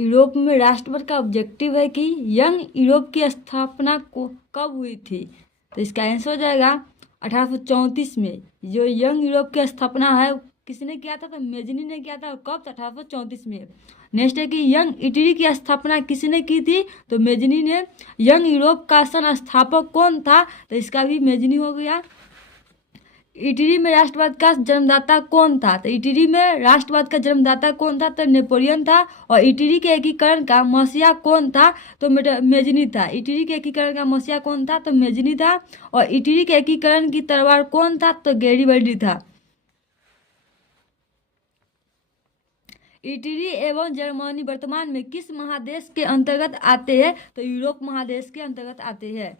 Europe में राष्ट्रवाद का ऑब्जेक्टिव है कि यंग यूरोप की स्थापना कब हुई थी? तो इसका आंसर हो जाएगा 1834 में। जो यंग यूरोप की स्थापना है किसने किया था? तो मेजनी ने किया था। और कब? 1834 में। नेक्स्ट है कि यंग इटली की स्थापना किसने की थी? तो मेजनी ने। यंग यूरोप का संस्थापक कौन था? तो इसका भी मेजनी हो गया। इटली में राष्ट्रवाद का जन्मदाता कौन था? तो इटली में राष्ट्रवाद का जन्मदाता कौन था? तो नेपोलियन था। और इटली के एकीकरण का मसीहा कौन था? तो मेजनी था। इटली के एकीकरण का मसीहा कौन था? तो मेजनी था। और इटली के एकीकरण की तलवार कौन था? तो गैरिबल्डी था। इटली एवं जर्मनी वर्तमान में किस महादेश के अंतर्गत आते हैं? तो यूरोप महादेश के अंतर्गत आते हैं।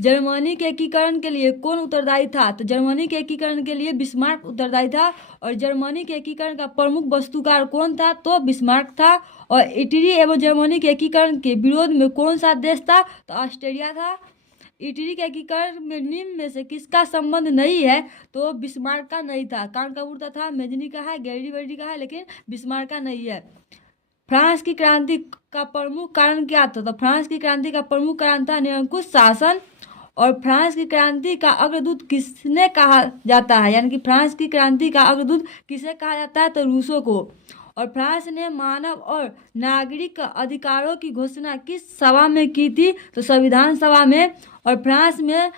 जर्मनी के एकीकरण के लिए कौन उत्तरदायी था? तो जर्मनी के एकीकरण के लिए बिस्मार्क उत्तरदायी था। और जर्मनी के एकीकरण का प्रमुख वस्तुकार कौन था? तो बिस्मार्क था। और इटली एवं जर्मनी के एकीकरण के विरोध में कौन सा देश था? तो ऑस्ट्रेलिया था। इटली के एकीकरण में निम्न में से किसका संबंध नहीं है? तो बिस्मार्क का नहीं था। कानकाबूर था, मेजनी का है, गैरिबल्डी का है, लेकिन बिस्मार्क का नहीं है। फ्रांस की क्रांति का प्रमुख कारण क्या था? तो फ्रांस की क्रांति का प्रमुख कारण था निरंकुश शासन। और फ्रांस की क्रांति का अग्रदूत किसने कहा जाता है? यानी कि फ्रांस की क्रांति का अग्रदूत किसे कहा जाता है? तो रूसो को। और फ्रांस ने मानव और नागरिक अधिकारों की घोषणा किस सभा में की थी? तो संविधान सभा में। और फ्रांस में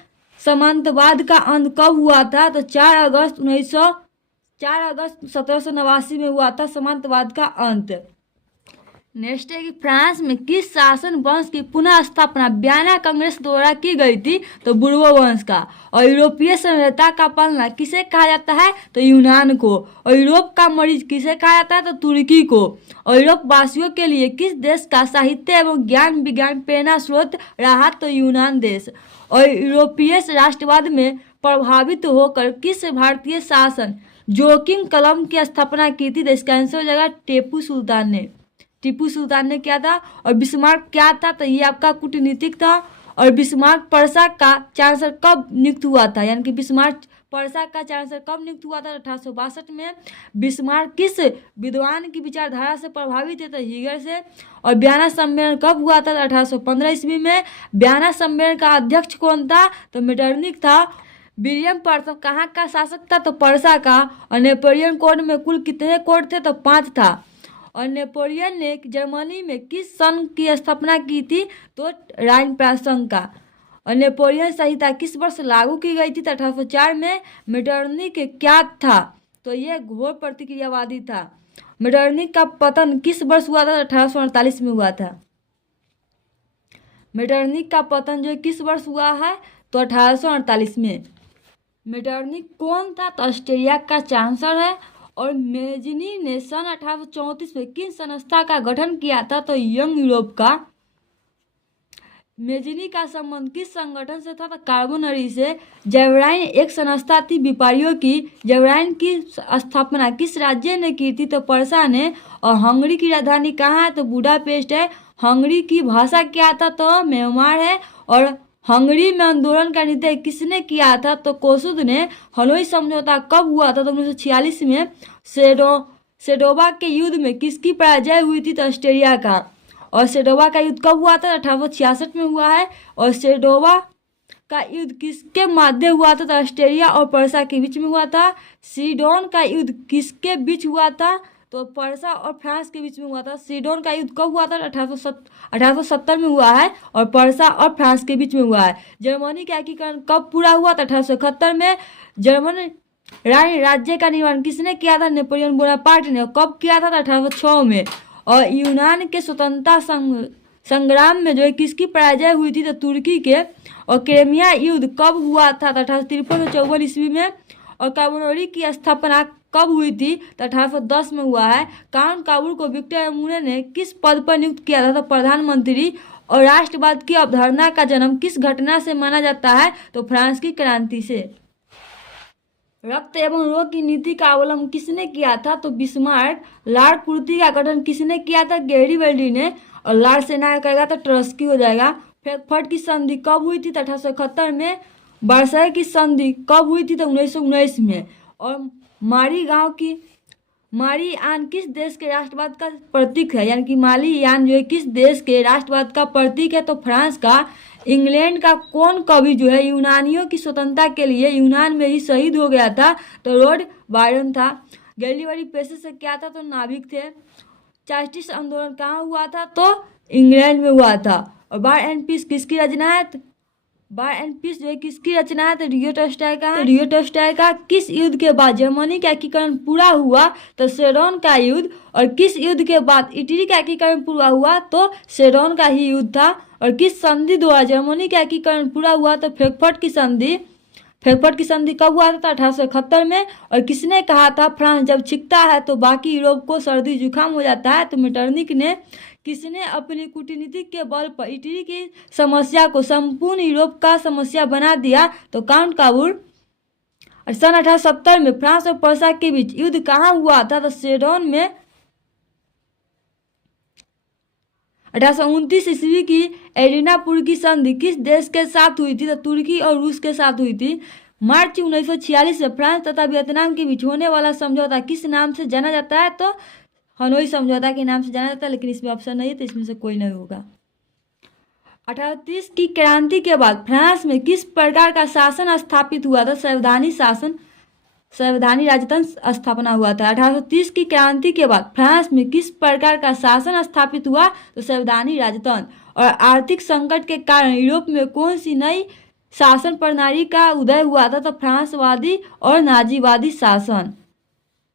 सामंतवाद का अंत कब हुआ था? तो 4 अगस्त 1789 में हुआ था सामंतवाद का अंत। नेक्स्ट है कि फ्रांस में किस शासन वंश की पुनः स्थापना वियना कांग्रेस द्वारा की गई थी? तो बुर्बो वंश का। और यूरोपीय सभ्यता का पालना किसे कहा जाता है? तो यूनान को। और यूरोप का मरीज किसे कहा जाता है? तो तुर्की को। और यूरोप वासियों के लिए किस देश का साहित्य एवं ज्ञान विज्ञान प्रेरणा स्रोत रहा? तो यूनान देश। और यूरोपीय राष्ट्रवाद में प्रभावित होकर किस भारतीय शासन जोकिम कलम की स्थापना की थी? तो इसका आंसर हो जाएगा टीपू सुल्तान ने। टीपू सुल्तान ने किया था। और बिस्मार्क क्या था? तो ये आपका कूटनीतिक था। और बिस्मार्क पर्सा का चांसलर कब नियुक्त हुआ था? यानी कि बिस्मार्क पर्सा का चांसलर कब नियुक्त हुआ था? 1862 में। बिस्मार्क किस विद्वान की विचारधारा से प्रभावित थे? तो हीगर से। और वियना सम्मेलन कब हुआ था? 1815 ईस्वी में। वियना सम्मेलन का अध्यक्ष कौन था? तो मेटरनिक था। विलियम प्रथम कहाँ का शासक था? तो पर्सा का। और नेपोलियन कोड में कुल कितने कोड थे? तो 5 था। और नेपोलियन ने जर्मनी में किस संघ की स्थापना की थी? तो राइन प्रासंघ का। और नेपोलियन संहिता किस वर्ष लागू की गई थी? तो 1804 में। मेटरनिक क्या था? तो यह घोर प्रतिक्रियावादी था। मेटरनिक का पतन किस वर्ष हुआ था? 1848 में हुआ था। मेटरनिक का पतन जो किस वर्ष हुआ है? तो 1848 में। मेटरनिक कौन था? तो ऑस्ट्रेलिया का चांसलर है। और मेजनी ने सन 1834 में किस संस्था का गठन किया था? तो यंग यूरोप का। मेजनी का संबंध किस संगठन से था? तो कार्बोनरी से। जेवराइन एक संस्था थी व्यापारियों की। जेवराइन की स्थापना किस राज्य ने की थी? तो पर्सा ने। और हंगरी की राजधानी कहाँ है? तो बुडापेस्ट है। हंगरी की भाषा क्या था? तो म्यांमार है। और हंगरी में आंदोलन का नेतृत्व किसने किया था? तो कोसुद ने। हनोई समझौता कब हुआ था? तो 1946 में। सेडोवा के युद्ध में किसकी पराजय हुई थी? तो ऑस्ट्रेलिया का। और सेडोवा का युद्ध कब हुआ था? 1866 में हुआ है। और सेडोवा का युद्ध किसके मध्य हुआ था? तो ऑस्ट्रेलिया और पर्सा के बीच में हुआ था। सीडोन का युद्ध किसके बीच हुआ था? तो पर्सा और फ्रांस के बीच में हुआ था। सीडोन का युद्ध कब हुआ था? 1870 में हुआ है। और पर्सा और फ्रांस के बीच में हुआ है। जर्मनी का एकीकरण कब पूरा हुआ था? 1871 में। जर्मन राज्य का निर्माण किसने किया था? नेपोलियन बोनापार्ट ने। कब किया था? 1806 में। और यूनान के स्वतंत्रता संग्राम में जो है किसकी पराजय हुई थी? तो तुर्की के। और क्रीमिया युद्ध कब हुआ था? 1853 में 54 ईस्वी में। और कार्बोनरी की स्थापना कब हुई थी? तो 1810 में हुआ है। कानकाबूर को विक्टर एमुने ने किस पद पर नियुक्त किया था? तो प्रधानमंत्री। और राष्ट्रवाद की अवधारणा का जन्म किस घटना से माना जाता है? तो फ्रांस की क्रांति से। रक्त एवं रोग की नीति का अवलंबन किसने किया था? तो बिस्मार्क। लाल कुर्ती का गठन किसने किया था? गैरिबल्डी ने। और लाल सेना करेगा तो ट्रस्की हो जाएगा। फ्रैंकफर्ट की संधि कब हुई थी? तो 1871 में। वर्साई की संधि कब हुई थी? तो 1919 में। और मारी गांव की मारी यान किस देश के राष्ट्रवाद का प्रतीक है? यानी कि माली यान जो है किस देश के राष्ट्रवाद का प्रतीक है? तो फ्रांस का। इंग्लैंड का कौन कवि जो है यूनानियों की स्वतंत्रता के लिए यूनान में ही शहीद हो गया था? तो लॉर्ड बायरन था। गैलीवरी पेशे से क्या था? तो नाविक थे। चार्टिस्ट आंदोलन कहाँ हुआ था? तो इंग्लैंड में हुआ था। और वार एंड पीस किसकी रचना है? वार एंड पीस जो है किसकी रचना है? तो रियो टॉल्स्टॉय का। रियो टॉल्स्टॉय का। किस युद्ध के बाद जर्मनी का एकीकरण पूरा हुआ? तो सेरोन का युद्ध। और किस युद्ध के बाद इटली का एकीकरण पूरा हुआ? तो सेरोन का ही युद्ध था। और किस संधि द्वारा जर्मनी का एकीकरण पूरा हुआ? तो फ्रैंकफर्ट की संधि। फ्रैंकफर्ट की संधि कब हुआ था? 1871 में। और किसने कहा था फ्रांस जब छिपता है तो बाकी यूरोप को सर्दी जुकाम हो जाता है? तो मेटरनिक ने। किसने अपनी कूटनीति के बल पर इटली की समस्या को संपूर्ण यूरोप का समस्या बना दिया? तो काउंट काबूल। और सन 1870 में फ्रांस और पर्सा के बीच युद्ध कहाँ हुआ था? तो सेडोन में। 1829 ईस्वी की एडिनापुर की संधि किस देश के साथ हुई थी? तो तुर्की और रूस के साथ हुई थी। मार्च 1946 में फ्रांस तथा वियतनाम के बीच होने वाला समझौता किस नाम से जाना जाता है? तो हनोई समझौता के नाम से जाना जाता है, लेकिन इसमें ऑप्शन नहीं है तो इसमें से कोई नहीं होगा। 1830 की क्रांति के बाद फ्रांस में किस प्रकार का शासन स्थापित हुआ था? संवैधानिक शासन। संवैधानिक राजतंत्र स्थापना हुआ था। 1830 की क्रांति के बाद फ्रांस में किस प्रकार का शासन स्थापित हुआ? तो संवैधानिक राजतंत्र। और आर्थिक संकट के कारण यूरोप में कौन सी नई शासन प्रणाली का उदय हुआ था? तो फ्रांसवादी और नाजीवादी शासन।